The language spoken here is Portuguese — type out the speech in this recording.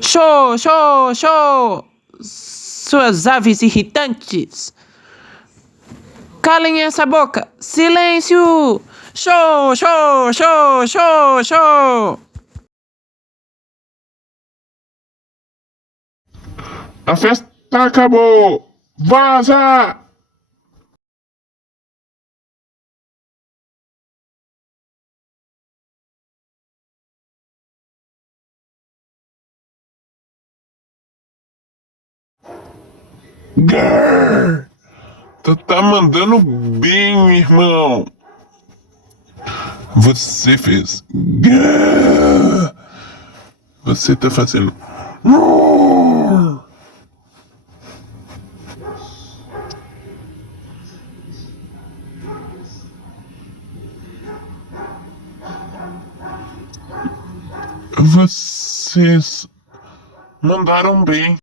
Show, show, show! Suas aves irritantes! Calem essa boca! Silêncio! Show, show, show, show, show! A festa acabou! Vaza! Grrr! Tu tá mandando bem, irmão. Você fez. Grrr! Você tá fazendo. Vocês mandaram bem.